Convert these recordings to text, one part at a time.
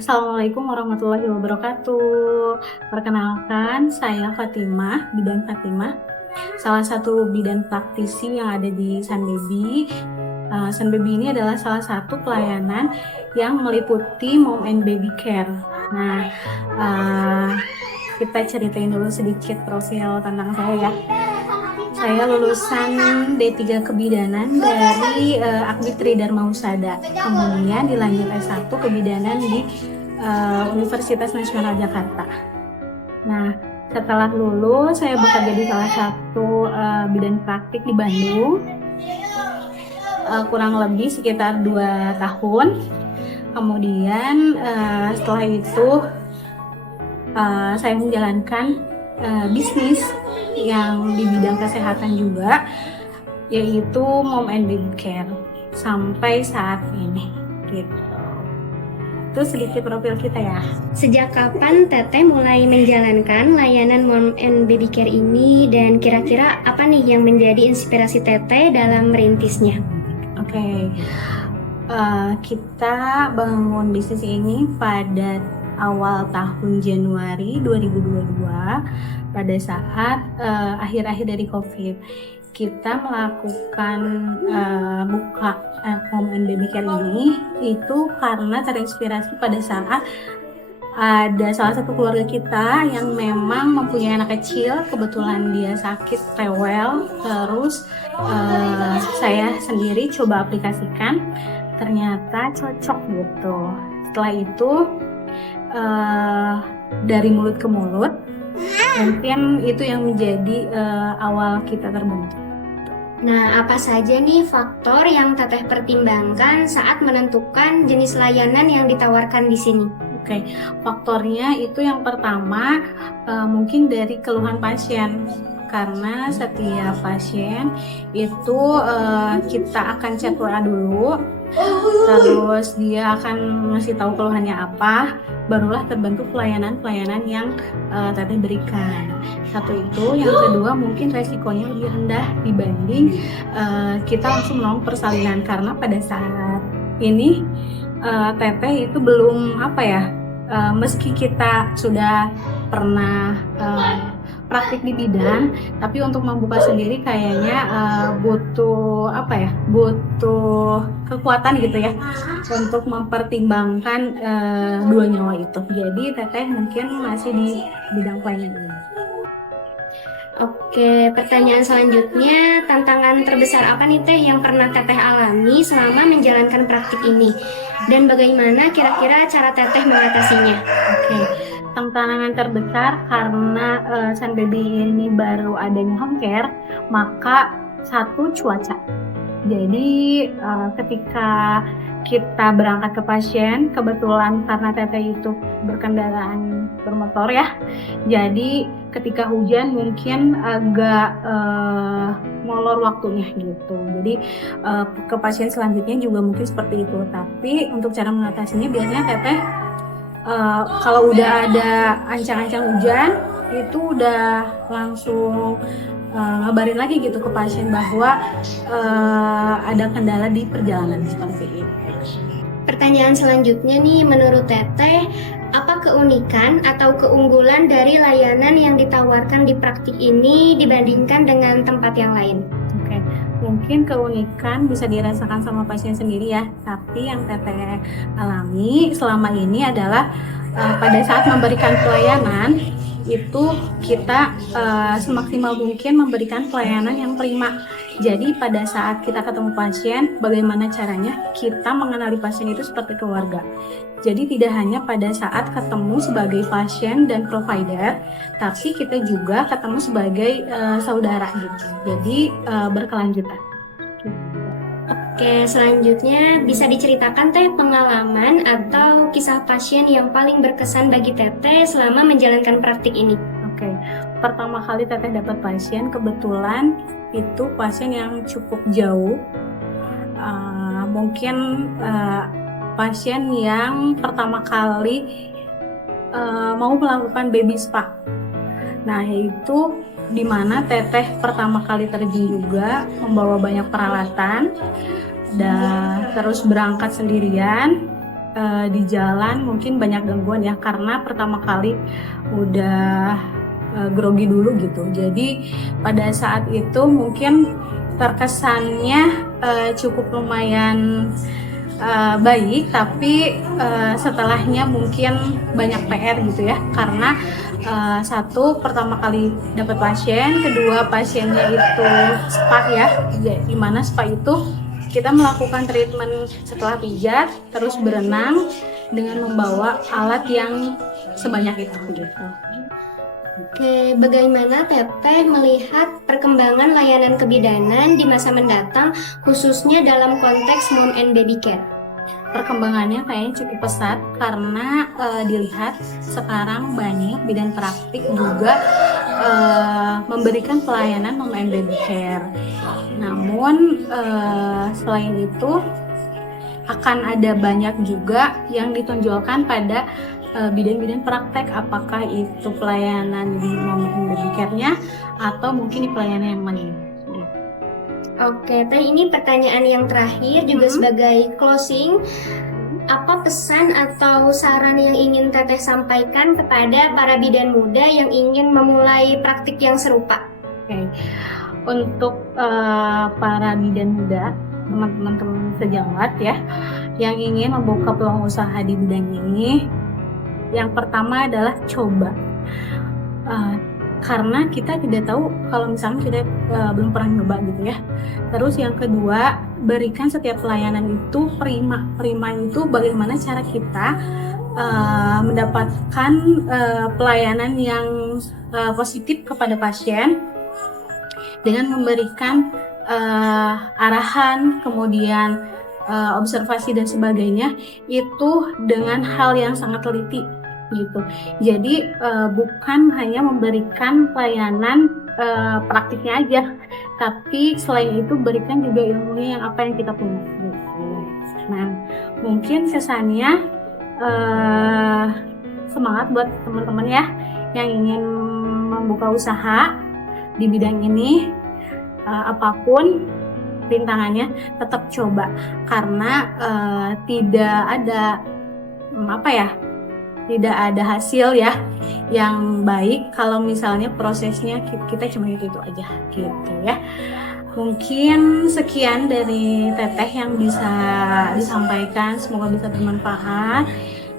Assalamualaikum warahmatullahi wabarakatuh. Perkenalkan, saya Fatimah, bidan Fatimah, salah satu bidan praktisi yang ada di Sunbaby. Sunbaby ini adalah salah satu pelayanan yang meliputi mom and baby care. Nah, uh, kita ceritain dulu sedikit profil tentang saya ya. Saya lulusan D3 Kebidanan dari Akbid Tridharma Husada. Kemudian dilanjut S1 Kebidanan di Universitas Nasional Jakarta. Nah, setelah lulus saya bekerja di salah satu bidan praktik di Bandung. Kurang lebih sekitar 2 tahun. Kemudian setelah itu saya menjalankan bisnis yang di bidang kesehatan juga, yaitu mom and baby care sampai saat ini gitu. Itu sedikit profil kita ya. Sejak kapan Teteh mulai menjalankan layanan mom and baby care ini, dan kira-kira apa nih yang menjadi inspirasi Teteh dalam merintisnya? Oke. Kita bangun bisnis ini pada awal tahun Januari 2022 pada saat akhir-akhir dari COVID. Kita melakukan buka mom and baby care ini itu karena terinspirasi pada saat ada salah satu keluarga kita yang memang mempunyai anak kecil, kebetulan dia sakit rewel, terus saya sendiri coba aplikasikan, ternyata cocok gitu. Setelah itu dari mulut ke mulut, mungkin itu yang menjadi awal kita terbentuk. Nah, apa saja nih faktor yang Teteh pertimbangkan saat menentukan jenis layanan yang ditawarkan di sini? Oke, faktornya itu yang pertama mungkin dari keluhan pasien. Karena setiap pasien itu kita akan chat WA dulu, terus dia akan ngasih tahu keluhannya apa, barulah terbentuk pelayanan-pelayanan yang Teteh berikan. Satu itu, yang kedua mungkin resikonya lebih rendah dibanding kita langsung melakukan persalinan, karena pada saat ini Teteh itu belum meski kita sudah pernah praktik di bidan, tapi untuk membuka sendiri kayaknya butuh kekuatan gitu ya untuk mempertimbangkan dua nyawa itu. Jadi Teteh mungkin masih di bidang pelayanan ini. Oke, pertanyaan selanjutnya, tantangan terbesar apa nih Teh yang pernah Teteh alami selama menjalankan praktik ini? Dan bagaimana kira-kira cara Teteh mengatasinya? Oke, tantangan terbesar karena Sunbaby ini baru adanya home care, maka satu, cuaca. Jadi ketika kita berangkat ke pasien, kebetulan karena Teteh itu berkendaraan bermotor ya, jadi ketika hujan mungkin agak molor waktunya gitu. Jadi ke pasien selanjutnya juga mungkin seperti itu. Tapi untuk cara mengatasinya biasanya Teteh kalau udah ada ancang-ancang hujan itu udah langsung ngabarin lagi gitu ke pasien bahwa ada kendala di perjalanan seperti itu. Pertanyaan selanjutnya nih, menurut Teteh, apa keunikan atau keunggulan dari layanan yang ditawarkan di praktik ini dibandingkan dengan tempat yang lain? Oke, mungkin keunikan bisa dirasakan sama pasien sendiri ya, tapi yang Teteh alami selama ini adalah pada saat memberikan pelayanan itu kita semaksimal mungkin memberikan pelayanan yang prima. Jadi pada saat kita ketemu pasien, bagaimana caranya kita mengenali pasien itu seperti keluarga. Jadi tidak hanya pada saat ketemu sebagai pasien dan provider, tapi kita juga ketemu sebagai saudara gitu. Jadi berkelanjutan. Oke, selanjutnya bisa diceritakan Teh pengalaman atau kisah pasien yang paling berkesan bagi Teteh selama menjalankan praktik ini? Oke, pertama kali Teteh dapat pasien, kebetulan itu pasien yang cukup jauh. Mungkin pasien yang pertama kali mau melakukan baby spa. Nah, itu dimana Teteh pertama kali terjun juga, membawa banyak peralatan dan terus berangkat sendirian. di jalan mungkin banyak gangguan ya, karena pertama kali udah grogi dulu gitu. Jadi pada saat itu mungkin terkesannya cukup lumayan baik, tapi setelahnya mungkin banyak PR gitu ya, karena satu, pertama kali dapat pasien, kedua pasiennya itu spa ya, di mana spa itu kita melakukan treatment setelah pijat, terus berenang dengan membawa alat yang sebanyak itu gitu. Oke, bagaimana Teteh melihat perkembangan layanan kebidanan di masa mendatang, khususnya dalam konteks mom and baby care? Perkembangannya kayaknya cukup pesat karena dilihat sekarang banyak bidan praktik juga memberikan pelayanan mom and baby care. Namun selain itu akan ada banyak juga yang ditonjolkan pada bidan-bidan praktek, apakah itu pelayanan di mom and baby care-nya atau mungkin di pelayanan yang lain. Oke, Teh, ini pertanyaan yang terakhir juga sebagai closing. Apa pesan atau saran yang ingin Teteh sampaikan kepada para bidan muda yang ingin memulai praktik yang serupa? Oke. Untuk para bidan muda, teman-teman sejawat ya, yang ingin membuka peluang usaha di bidang ini, yang pertama adalah coba. Karena kita tidak tahu kalau misalnya kita belum pernah nyoba gitu ya. Terus yang kedua, berikan setiap pelayanan itu prima itu bagaimana cara kita mendapatkan pelayanan yang positif kepada pasien dengan memberikan arahan, kemudian observasi dan sebagainya itu dengan hal yang sangat teliti gitu. Jadi bukan hanya memberikan pelayanan praktiknya aja, tapi selain itu berikan juga ilmunya yang apa yang kita punya gitu. Nah, mungkin kesannya semangat buat teman-teman ya yang ingin membuka usaha di bidang ini, apapun rintangannya tetap coba, karena tidak ada tidak ada hasil ya yang baik kalau misalnya prosesnya kita cuma itu aja gitu ya. Mungkin sekian dari Teteh yang bisa disampaikan, semoga bisa bermanfaat,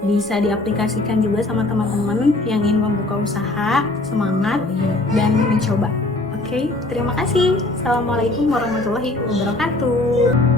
bisa diaplikasikan juga sama teman-teman yang ingin membuka usaha. Semangat dan mencoba. Oke, terima kasih. Assalamualaikum warahmatullahi wabarakatuh.